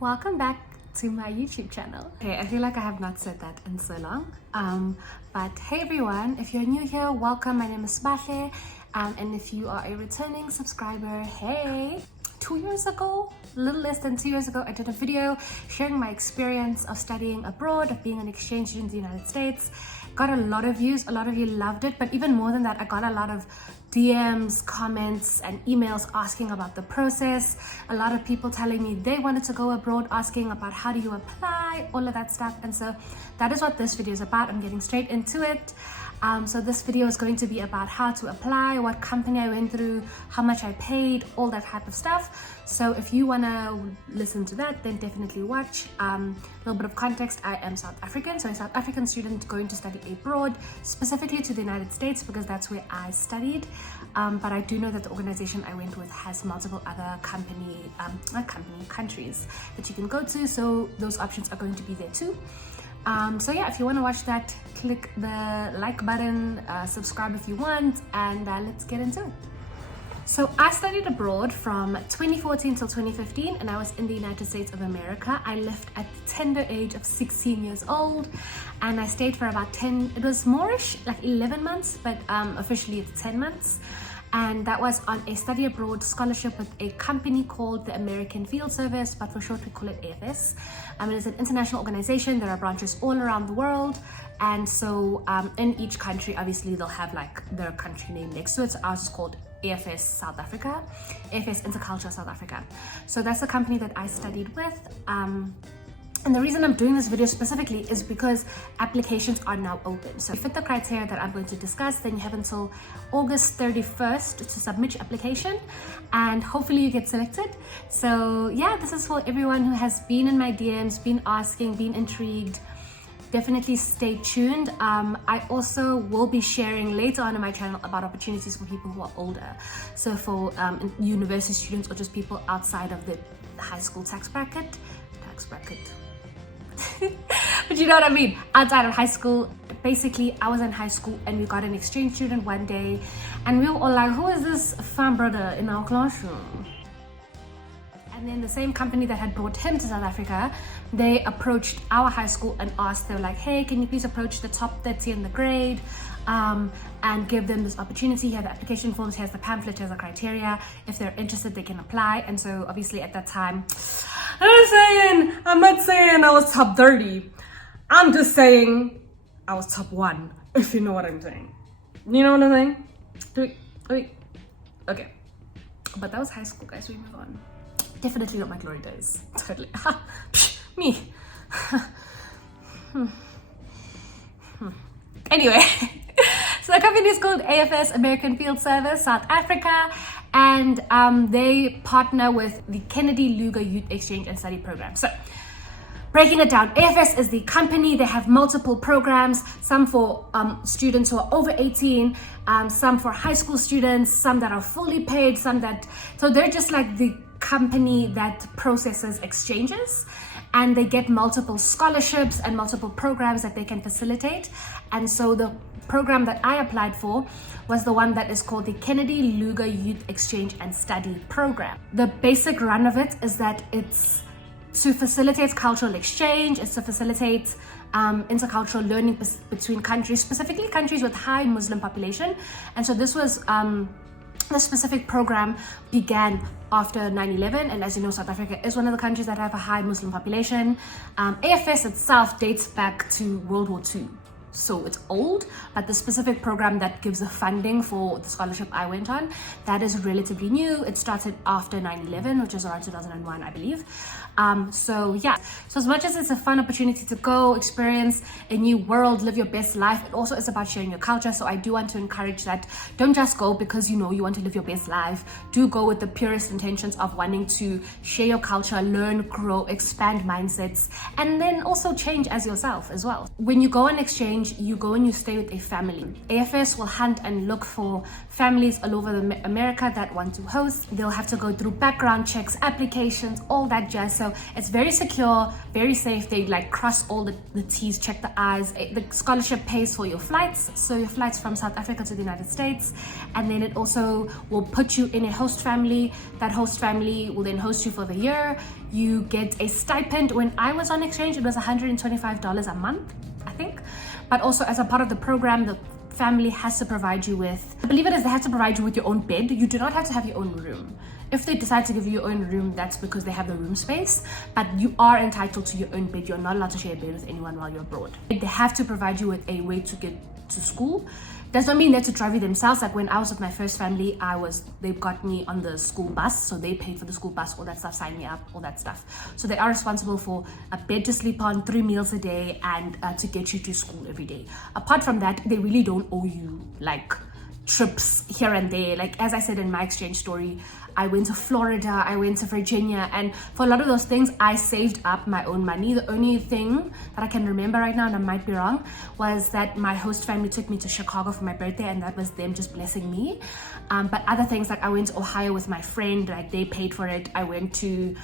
Welcome back to my YouTube channel. Okay, I feel like I have not said that in so long. But hey everyone, if you're new here, welcome. My name is Bahle. And if you are a returning subscriber, hey. 2 years ago, a little less than 2 years ago, I did a video sharing my experience of studying abroad, of being an exchange student in the United States. Got a lot of views, a lot of you loved it, but even more than that, I got a lot of DMs, comments, and emails asking about the process. A lot of people telling me they wanted to go abroad, asking about how do you apply, all of that stuff. And so that is what this video is about. I'm getting straight into it. So this video is going to be about how to apply, what company I went through, how much I paid, all that type of stuff. So if you want to listen to that, then definitely watch. A little bit of context, I am South African, so a South African student going to study abroad, specifically to the United States because that's where I studied. But I do know that the organization I went with has multiple other countries that you can go to, so those options are going to be there too. So yeah, if you want to watch that, click the like button, subscribe if you want, and let's get into it. So I studied abroad from 2014 till 2015, and I was in the United States of America. I left at the tender age of 16 years old, and I stayed for about 10, it was more-ish, like 11 months, but officially it's 10 months. And that was on a study abroad scholarship with a company called the American Field Service, but for short we call it AFS. It is an international organization. There are branches all around the world, and so in each country obviously they'll have like their country name next to it. So ours is called AFS South Africa, AFS Intercultural South Africa. So that's the company that I studied with. And the reason I'm doing this video specifically is because applications are now open. So if you fit the criteria that I'm going to discuss, then you have until August 31st to submit your application, and hopefully you get selected. So yeah, this is for everyone who has been in my DMs, been asking, been intrigued. Definitely stay tuned. I also will be sharing later on my channel about opportunities for people who are older. So for university students or just people outside of the high school tax bracket. But you know what I mean, outside of high school. Basically, I was in high school and we got an exchange student one day, and we were all like, who is this fun brother in our classroom? And then the same company that had brought him to South Africa, they approached our high school and asked, they were like, hey, can you please approach the top 30 in the grade and give them this opportunity. Here are the application forms, here's the pamphlet, here's the criteria. If they're interested, they can apply. And so obviously at that time, I'm not saying I was top 30. I'm just saying I was top 1, if you know what I'm saying. You know what I'm saying? Okay. But that was high school, guys. We move on. Definitely not my glory days. Totally. Me. Anyway, so the company is called AFS, American Field Service, South Africa, and they partner with the Kennedy Luger Youth Exchange and Study Program. So breaking it down, AFS is the company. They have multiple programs, some for students who are over 18, some for high school students, some that are fully paid, some that, so they're just like the company that processes exchanges, and they get multiple scholarships and multiple programs that they can facilitate. And so the program that I applied for was the one that is called the Kennedy Luger Youth Exchange and Study Program. The basic run of it is that it's to facilitate cultural exchange, it's to facilitate intercultural learning between countries, specifically countries with high Muslim population. And so this was the specific program began after 9/11, and as you know, South Africa is one of the countries that have a high Muslim population. AFS itself dates back to World War II, so it's old, but the specific program that gives the funding for the scholarship I went on, that is relatively new. It started after 9/11, which is around 2001, I believe. So yeah, so as much as it's a fun opportunity to go experience a new world, live your best life, it also is about sharing your culture. So I do want to encourage that. Don't just go because you know you want to live your best life. Do go with the purest intentions of wanting to share your culture, learn, grow, expand mindsets, and then also change as yourself as well. When you go on exchange, exchange, you go and you stay with a family. AFS will hunt and look for families all over America that want to host. They'll have to go through background checks, applications, all that jazz. So it's very secure, very safe. They like cross all the T's, check the I's. The scholarship pays for your flights, so your flights from South Africa to the United States, and then it also will put you in a host family. That host family will then host you for the year. You get a stipend. When I was on exchange, it was $125 a month, I think. But also as a part of the program, the family has to provide you with, I believe it is, they have to provide you with your own bed. You do not have to have your own room. If they decide to give you your own room, that's because they have the room space, but you are entitled to your own bed. You're not allowed to share a bed with anyone while you're abroad. They have to provide you with a way to get to school. Does not mean they have to drive you themselves. Like when I was with my first family, they got me on the school bus, so they paid for the school bus, all that stuff, signed me up, all that stuff. So they are responsible for a bed to sleep on, 3 meals a day, and to get you to school every day. Apart from that, they really don't owe you like trips here and there. Like as I said in my exchange story, I went to Florida, I went to Virginia, and for a lot of those things, I saved up my own money. The only thing that I can remember right now, and I might be wrong, was that my host family took me to Chicago for my birthday, and that was them just blessing me. But other things, like I went to Ohio with my friend, like they paid for it. I went to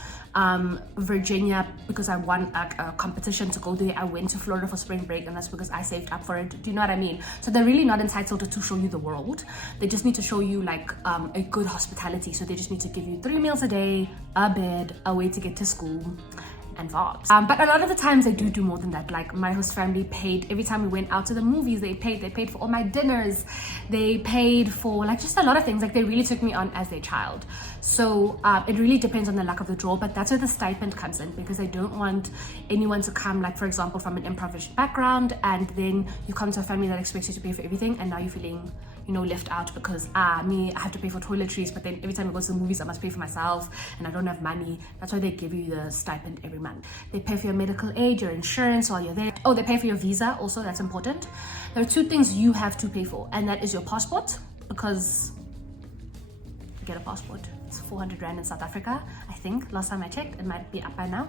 Virginia because I won a competition to go there. I went to Florida for spring break, and that's because I saved up for it. Do you know what I mean? So they're really not entitled to show you the world. They just need to show you like a good hospitality. So they just need to give you 3 meals a day, a bed, a way to get to school, and vibes. But a lot of the times they do more than that. Like my host family paid every time we went out to the movies. They paid for all my dinners. They paid for like just a lot of things. Like they really took me on as their child. So it really depends on the luck of the draw, but that's where the stipend comes in, because they don't want anyone to come, like for example, from an impoverished background, and then you come to a family that expects you to pay for everything, and now you're feeling, you know, left out because I have to pay for toiletries, but then every time I go to the movies I must pay for myself and I don't have money. That's why they give you the stipend every month. They pay for your medical aid, your insurance while you're there. Oh, they pay for your visa also, that's important. There are 2 things you have to pay for, and that is your passport, because you get a passport. It's 400 Rand in South Africa, I think. Last time I checked, it might be up by now.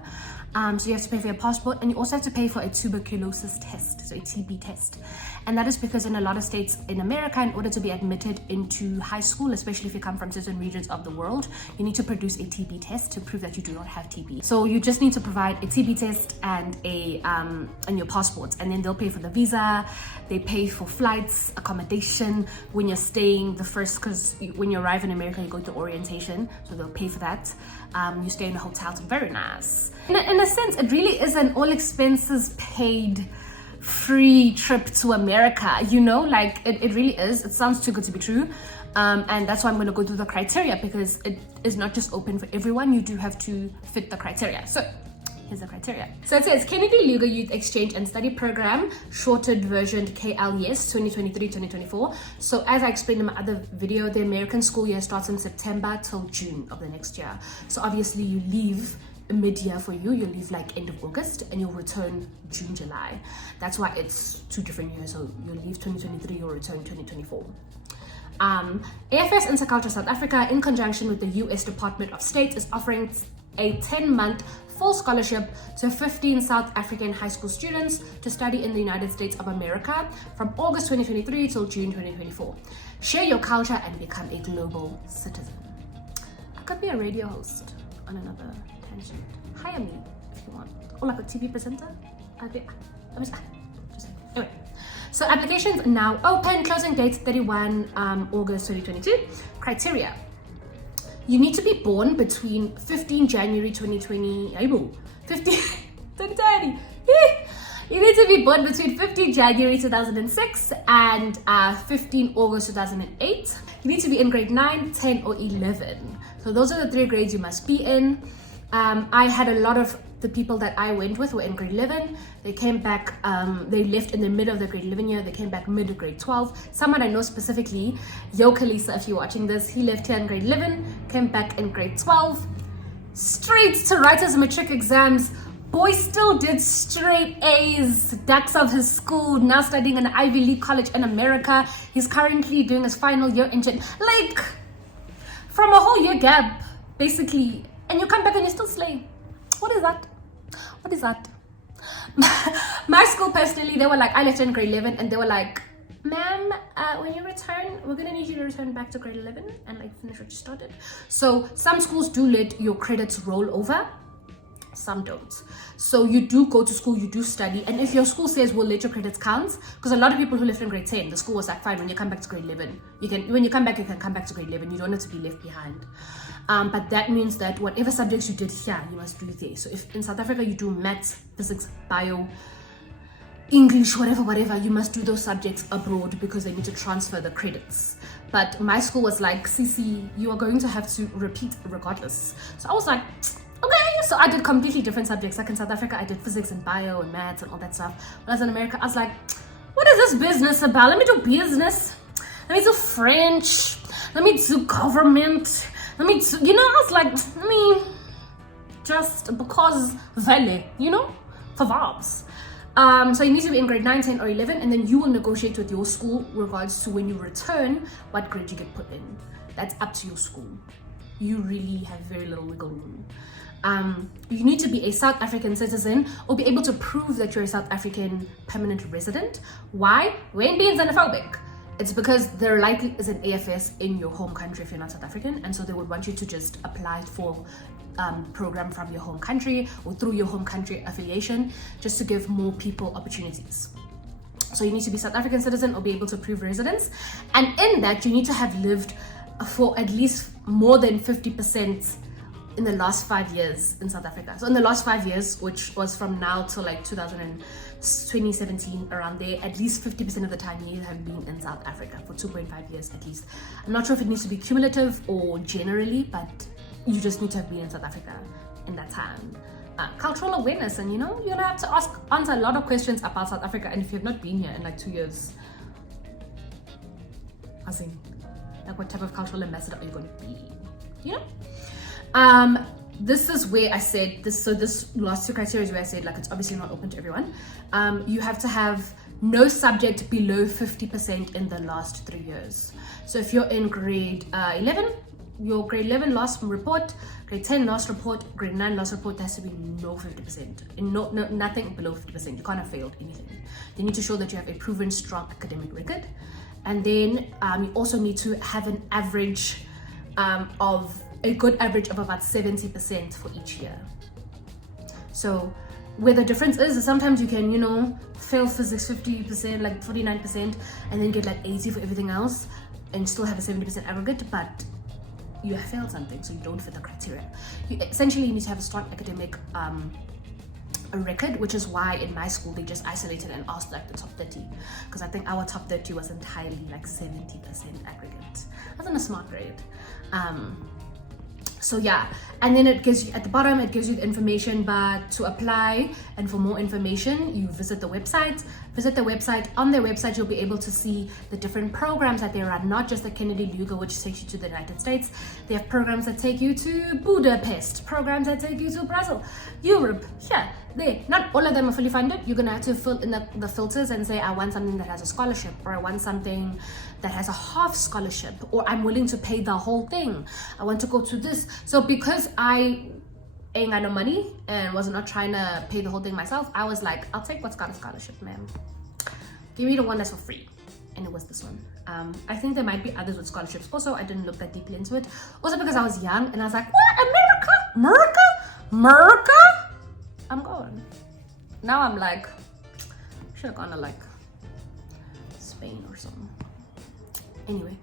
So you have to pay for your passport, and you also have to pay for a tuberculosis test, so a TB test. And that is because in a lot of states in America, in order to be admitted into high school, especially if you come from certain regions of the world, you need to produce a TB test to prove that you do not have TB. So you just need to provide a TB test and and your passport, and then they'll pay for the visa. They pay for flights, accommodation when you're staying because when you arrive in America, you go to orientation, so they'll pay for that. You stay in a hotel, it's very nice. In a sense, it really is an all expenses paid free trip to America, you know, like it really is. It sounds too good to be true. And that's why I'm going to go through the criteria, because it is not just open for everyone. You do have to fit the criteria. So here's the criteria. So it says Kennedy Lugar Youth Exchange and Study Program, shortened version KLES 2023-2024. So as I explained in my other video, the American school year starts in September till June of the next year. So obviously you leave mid-year for you. You'll leave like end of August and you'll return June, July. That's why it's 2 different years. So you'll leave 2023, you'll return 2024. AFS Interculture South Africa, in conjunction with the US Department of State, is offering a 10-month full scholarship to 15 South African high school students to study in the United States of America from August 2023 till June 2024. Share your culture and become a global citizen. I could be a radio host on another tangent. Hire me if you want. Or like a TV presenter. Anyway. So applications now open. Closing date 31 August 2022. Criteria. You need to be born between 15 January 2020. 2020. You need to be born between 15 January 2006 and 15 August 2008. You need to be in grade 9, 10, or 11. So those are the 3 grades you must be in. I had a lot of the people that I went with were in grade 11. They came back, they left in the middle of the grade 11 year. They came back mid of grade 12. Someone I know specifically, Yokalisa, if you're watching this, he left here in grade 11, came back in grade 12, straight to write his matric exams. Boy still did straight A's, ducks of his school, now studying in an Ivy League college in America. He's currently doing his final year in like from a whole year gap, basically, and you come back and you still slay. What is that? What is that? My school personally, they were like, I left in grade 11 and they were like, ma'am, when you return, we're gonna need you to return back to grade 11 and like finish what you started. So some schools do let your credits roll over, some don't. So you do go to school, you do study, and if your school says we'll let your credits count, because a lot of people who left in grade 10, the school was like, fine, when you come back to grade 11, when you come back to grade 11, you don't have to be left behind. But that means that whatever subjects you did here, you must do there. So if in South Africa you do maths, physics, bio, English, whatever, you must do those subjects abroad because they need to transfer the credits. But my school was like, Cece, you are going to have to repeat regardless. So I was like, okay. So I did completely different subjects. Like in South Africa, I did physics and bio and maths and all that stuff. When I was in America, I was like, what is this business about? Let me do business. Let me do French. Let me do government. Let me do, I was like, just because vale, for vibes. So you need to be in grade 9, 10 or 11, and then you will negotiate with your school regards to when you return what grade you get put in. That's up to your school. You really have very little wiggle room. You need to be a South African citizen or be able to prove that you're a South African permanent resident. Why? We ain't being xenophobic. It's because there likely is an AFS in your home country if you're not South African, and so they would want you to just apply for program from your home country or through your home country affiliation, just to give more people opportunities. So you need to be South African citizen or be able to prove residence, and in that you need to have lived for at least more than 50% in the last 5 years in South Africa. So in the last 5 years, which was from now till like 2017, around there, at least 50% of the time you have been in South Africa for 2.5 years at least. I'm not sure if it needs to be cumulative or generally, but you just need to have been in South Africa in that time. Cultural awareness, and you're gonna have to answer a lot of questions about South Africa, and if you've not been here in like 2 years, like what type of cultural ambassador are you going to be? This is where I said this. So this last 2 criteria is where I said like it's obviously not open to everyone. You have to have no subject below 50% in the last 3 years. So if you're in grade 11, your grade 11 last report, grade 10 last report, grade 9 last report, there has to be no 50%, and nothing below 50%. You can't have failed anything. You need to show that you have a proven strong academic record, and then you also need to have an average a good average of about 70% for each year. So where the difference is sometimes you can fail physics 50%, like 49%, and then get like 80 for everything else and still have a 70% aggregate, but you have failed something, so you don't fit the criteria. You essentially need to have a strong academic a record, which is why in my school they just isolated and asked like the top 30, because I think our top 30 was entirely like 70% aggregate. That's not a smart grade. So yeah, and then it gives you at the bottom, it gives you the information, but to apply and for more information you visit the website. On their website you'll be able to see the different programs that they run, not just the Kennedy Luga, which takes you to the United States. They have programs that take you to Budapest, programs that take you to Brazil, Europe, there. Not all of them are fully funded. You're gonna have to fill in the filters and say I want something that has a scholarship, or I want something that has a half scholarship, or I'm willing to pay the whole thing. I want to go to this. So because I ain't got no money and was not trying to pay the whole thing myself, I was like, I'll take what's got a scholarship, ma'am. Give me the one that's for free. And it was this one. I think there might be others with scholarships also. I didn't look that deeply into it. Also because I was young and I was like, what? America? I'm going. Now I'm like, should have gone to like Spain or something. Anyway,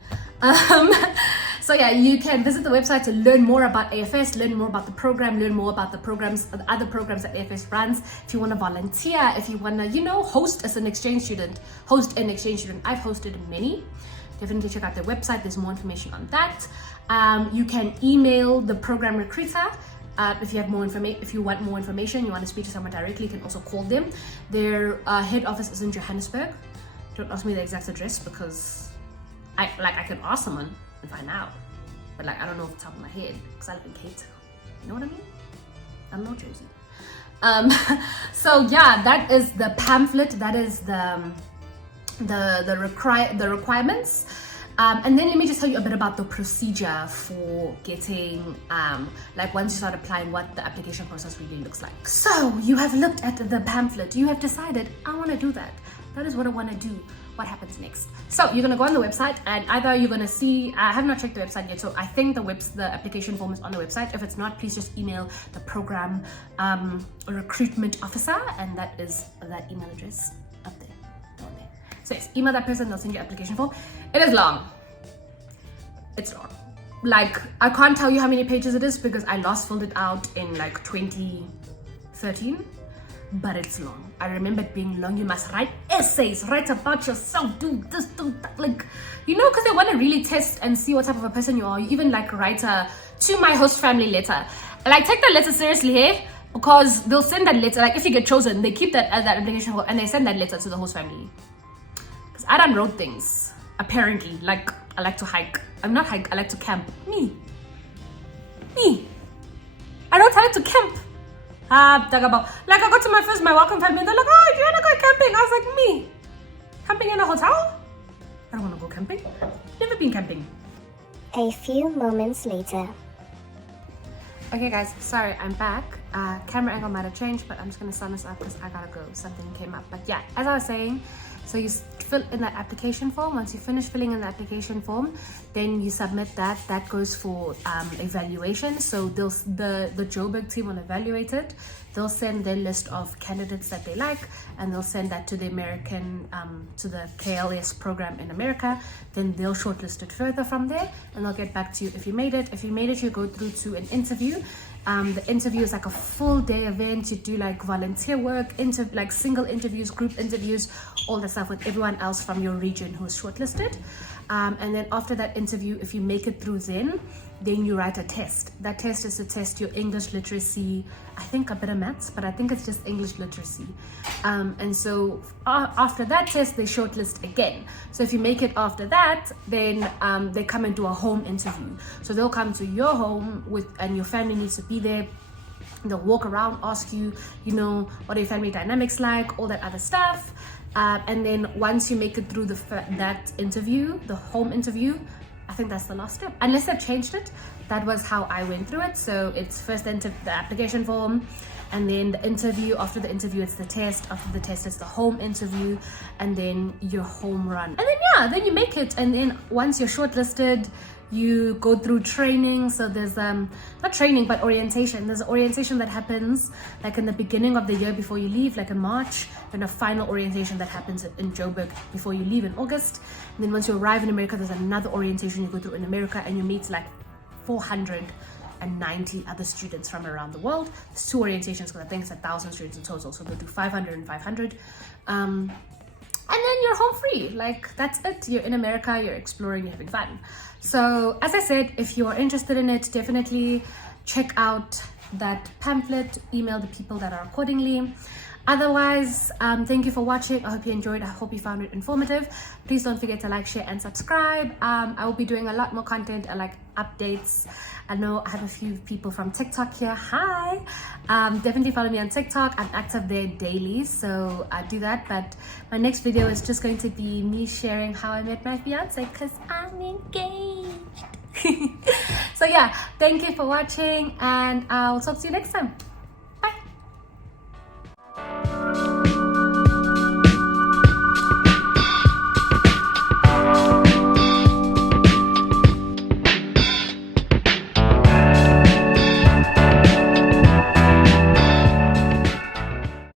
so yeah, you can visit the website to learn more about AFS, learn more about the program, learn more about the programs, the other programs that AFS runs. If you want to volunteer, if you want to, host an exchange student. I've hosted many. Definitely check out their website. There's more information on that. You can email the program recruiter. If you have more information, if you want more information, you want to speak to someone directly, you can also call them. Their head office is in Johannesburg. Don't ask me the exact address because I can ask someone and find out, but I don't know off the top of my head because I live in Cape Town. You know what I mean? I'm not Jersey. So yeah, that is the pamphlet. That is the requirements. And then let me just tell you a bit about the procedure for getting, like once you start applying, what the application process really looks like. So you have looked at the pamphlet, you have decided, I want to do that. That is what I want to do. What happens next? So you're gonna go on the website, and either you're gonna see, I have not checked the website yet, so I think the application form is on the website. If it's not, please just email the program recruitment officer, and that is that email address up there, down there. So yes, email that person, they'll send you application form. It is long. It's long. Like, I can't tell you how many pages it is because I last filled it out in like 2013. But it's long. I remember it being long. You must write essays, write about yourself, do this, do that. Like, you know, because they want to really test and see what type of a person you are. You even like write a to my host family letter. Like, take that letter seriously here, because they'll send that letter. Like, if you get chosen, they keep that as that application and they send that letter to the host family. Because I done wrote things, apparently. Like, I like to hike. I'm not hike, I like to camp. Me. I don't like to camp. Like, I got to my welcome family and they're like, oh, you wanna go camping? I was like, me? Camping in a hotel? I don't wanna go camping. Never been camping. A few moments later. Okay guys, sorry, I'm back. Camera angle might have changed, but I'm just gonna sum this up because I gotta go. Something came up. But yeah, as I was saying, so you fill in that application form. Once you finish filling in the application form, then you submit that. That goes for evaluation. So the Joburg team will evaluate it. They'll send their list of candidates that they like, and they'll send that to the American, to the KLS program in America. Then they'll shortlist it further from there, and they'll get back to you if you made it. If you made it, you go through to an interview. The interview is like a full day event. You do like volunteer work, like single interviews, group interviews, all the stuff with everyone else from your region who is shortlisted. And then after that interview, if you make it through then you write a test. That test is to test your English literacy, I think a bit of maths, but I think it's just English literacy. And so after that test, they shortlist again. So if you make it after that, then they come and do a home interview. So they'll come to your home and your family needs to be there. They'll walk around, ask you, you know, what are your family dynamics like, all that other stuff. And then once you make it through that interview, the home interview, I think that's the last step. Unless they've changed it, that was how I went through it. So it's first the application form, and then the interview. After the interview, it's the test. After the test, it's the home interview, and then your home run. And then yeah, then you make it. And then once you're shortlisted, you go through training. So there's not training but orientation. There's an orientation that happens like in the beginning of the year before you leave, like in March, and a final orientation that happens in Joburg before you leave in August. And then once you arrive in America, there's another orientation you go through in America, and you meet like 490 other students from around the world. There's 2 orientations because I think it's 1,000 students in total, so they'll do 500 and 500. And then you're home free. Like, that's it. You're in America, you're exploring, you're having fun. So as I said, if you're interested in it, definitely check out that pamphlet, email the people that are accordingly. Otherwise, thank you for watching. I hope you enjoyed. I hope you found it informative. Please don't forget to like, share, and subscribe. I will be doing a lot more content, like updates. I know I have a few people from TikTok here. Hi. Definitely follow me on TikTok. I'm active there daily, so I do that. But my next video is just going to be me sharing how I met my fiance, because I'm engaged. So yeah, thank you for watching, and I'll talk to you next time.